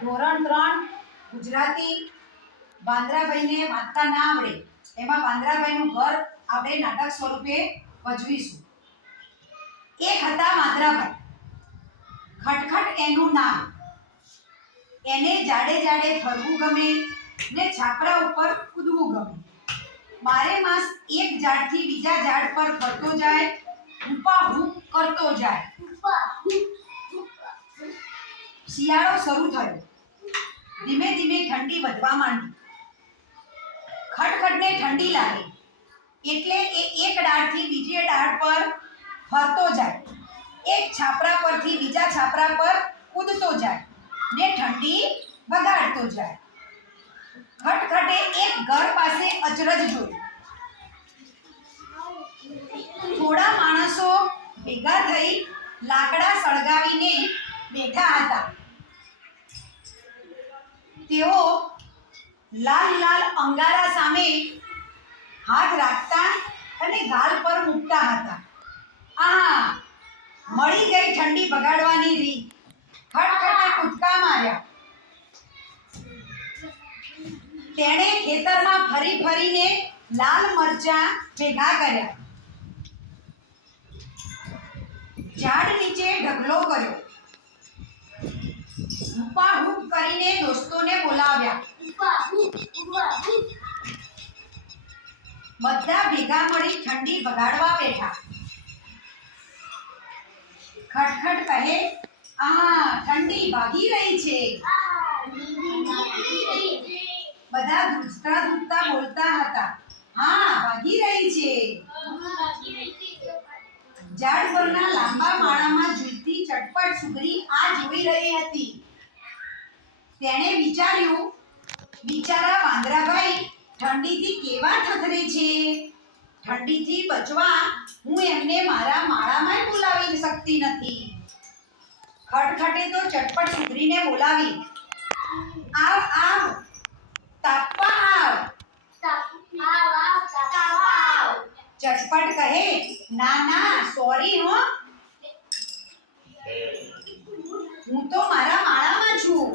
ધોરણ 3 ગુજરાતી વાંદરાભાઈને વાંચતા ના આવડે એમાં વાંદરાભાઈનું ઘર આપણે નાટક સ્વરૂપે ભજવીશું. એક હતા વાંદરાભાઈ, ખટખટ એનું નામ. એને જાડે જાડે ફરવું ગમે ને છાપરા ઉપર કૂદવું ગમે. બારે માસ એક ઝાડથી બીજા ઝાડ પર ફરતો જાય, હુપાહુપ કરતો જાય. શિયાળો શરૂ થયો. ધીમે ધીમે ઠંડી વધવા માંડી. ખટખટને ઠંડી લાગે એટલે એ એક ડાળથી બીજે ડાળ પર ફરતો જાય, એક છાપરા પરથી બીજા છાપરા પર કૂદતો જાય ને ઠંડી વગાડતો જાય. ખટખટે એક ઘર પાસે અચરજ જોયું. થોડા માણસો ભેગા થઈ લાકડા સળગાવીને બેઠા હતા. તેઓ લાલ લાલ અંગારા સામે હાથ રાખતા અને ગાલ પર મૂકતા હતા. આ મળી ગઈ ઠંડી બગાડવાની રીત. ખટખટે કૂદકા માર્યા. તેણે ખેતરમાં ફરી ફરીને લાલ મરચાં ભેગા કર્યા. ઝાડ નીચે ઢગલો કર્યો. હુપાહુપ કરીને દોસ્તોને બોલાવ્યા. બધા ભેગા મળી ઠંડી બગાડવા બેઠા. ખટખટ કહે, આ ઠંડી ભાગી રહી છે. બધા ધ્રુજતા ધ્રુજતા બોલતા હતા, હા ભાગી રહી છે. ઝાડ પરના લાંબા માળામાં ઝૂલતી ચટપટ સુગરી આ જોઈ રહી હતી. તેણે વિચાર્યું, બિચારા વાંદરાભાઈ ઠંડીથી કેવા થથરે છે. ઠંડીથી બચવા હું એમને મારા માળામાં બોલાવી શકતી નથી. ખટખટે તો ચટપટ સુગરીને બોલાવી. આવ આવ, તાપવા આવ. ચટપટ કહે, ના ના સોરી હો, હું તો મારા માળામાં છું.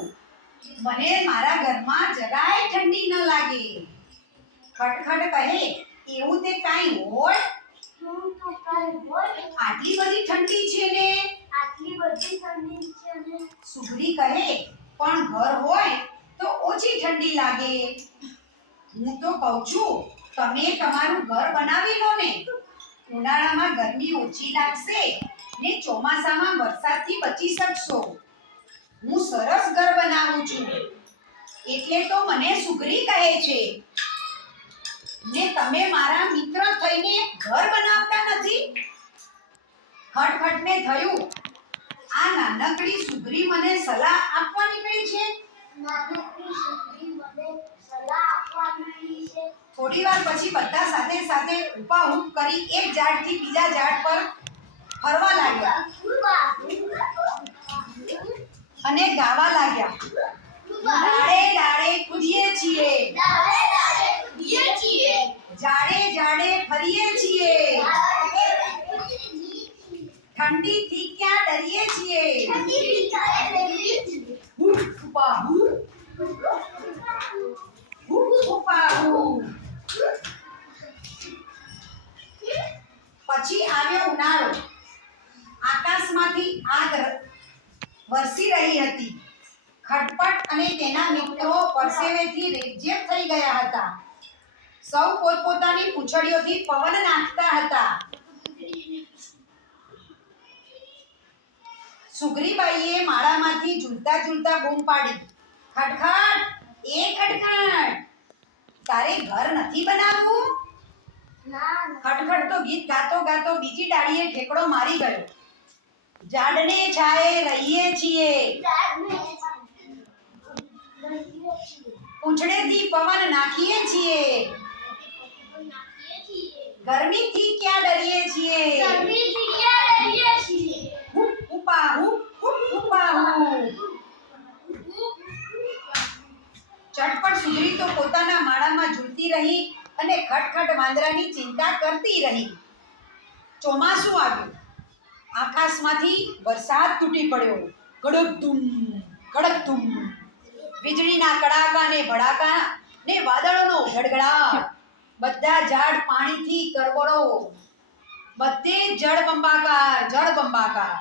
મને મારા ઘરમાં જરાય ઠંડી ન લાગે. ખટખટ કહે, એવું તે કાંઈ હોય? આટલી બધી ઠંડી છે ને. સુગરી કહે, પણ ઘર હોય તો ઓછી ઠંડી લાગે. હું તો કહું છું, તમે તમારું ઘર બનાવી લો ને. ઉનાળામાં ગરમી ઓછી લાગશે ને ચોમાસામાં વરસાદથી બચી શકશો. હું સરસ ઘર બનાવું છું એટલે તો મને સુગરી કહે છે ને તમે મારા મિત્ર થઈને ઘર બનાવતા નથી. ખટખટને થયું, આ નાનકડી સુગરી મને સલાહ આપવા નીકળી છે. થોડી વાર પછી બધા સાથે સાથે હુપાહુપ કરી એક ઝાડથી બીજા ઝાડ પર ફરવા લાગ્યા અને ગાવા લાગ્યા. ડાળે ડાળે કૂદીએ છીએ, ઝાડે ઝાડે ફરીએ છીએ, ઠંડીથી ક્યાં ડરીએ છીએ. હુપાહુપ, હુપાહુપ. પછી આવ્યો ઉનાળો. આકાશમાંથી આગ વરસી રહી હતી. ખટપટ અને તેના મિત્રો પરસેવેથી રેબઝેબ થઈ ગયા હતા. સૌ પોતપોતાની પૂંછડીઓથી પવન નાખતા હતા. સુગરીબાઈએ માળામાંથી ઝૂલતા ઝૂલતા બૂમ પાડી, ખટખટ, એ ખટખટ, તારે ઘર નથી બનાવવું? ખટખટ તો ગીત ગાતો ગાતો બીજી ડાળીએ ઠેકડો મારી ગયો. ઝાડને છાયે રહીએ છીએ, પૂંછડેથી પવન નાખીએ છીએ, ગરમીથી ક્યાં ડરીએ છીએ. હુપાહુપ, હુપાહુપ. ચટપટ સુગરી તો પોતાના માળામાં ઝૂલતી રહી અને ખટખટ વાંદરાની ચિંતા કરતી રહી. ચોમાસું આવ્યું. આકાશમાંથી વરસાદ તૂટી પડ્યો. કડકધૂમ, કડકધૂમ. વીજળીના કડાકા ને ભડાકા ને વાદળોનો ગડગડાટ, બધા ઝાડ પાણીથી તરબોળો, બધે જળબંબાકાર.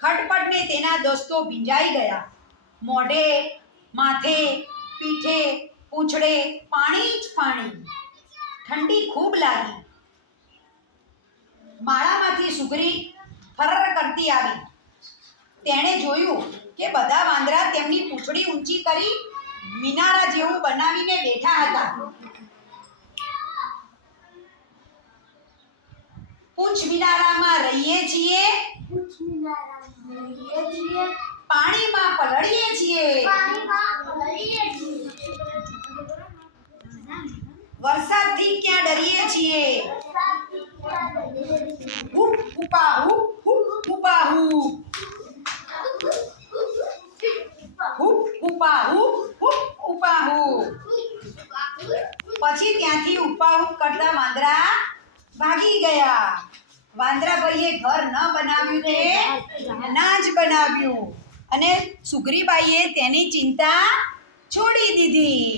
ખટપટ ને તેના દોસ્તો ભીંજાઈ ગયા. મોઢે, માથે, પીઠે, પૂંછડે પાણી જ પાણી. ઠંડી ખૂબ લાગી. માળામાંથી સુગરી ફરર કરતી આવી. તેણે જોયું કે બધા વાંદરા તેમની પૂંછડી ઊંચી કરી મિનારા જેવું બનાવીને બેઠા હતા. પૂંછ મિનારામાં રહીએ છીએ, પાણીમાં પલળીએ છીએ, વરસાદથી ક્યાં ડરીએ છીએ. હુપ હુપા હુપ, હુપ હુપા હુપ, હુપ હુપા હુપ, હુપ હુપા હુપ. પછી ત્યાંથી ઉપાહુપ કરતા વાંદરા ભાગી ગયા. વાંદરાભાઈએ ઘર ન બનાવ્યું તે ના જ બનાવ્યું અને સુગ્રીબાઈએ તેની ચિંતા છોડી દીધી.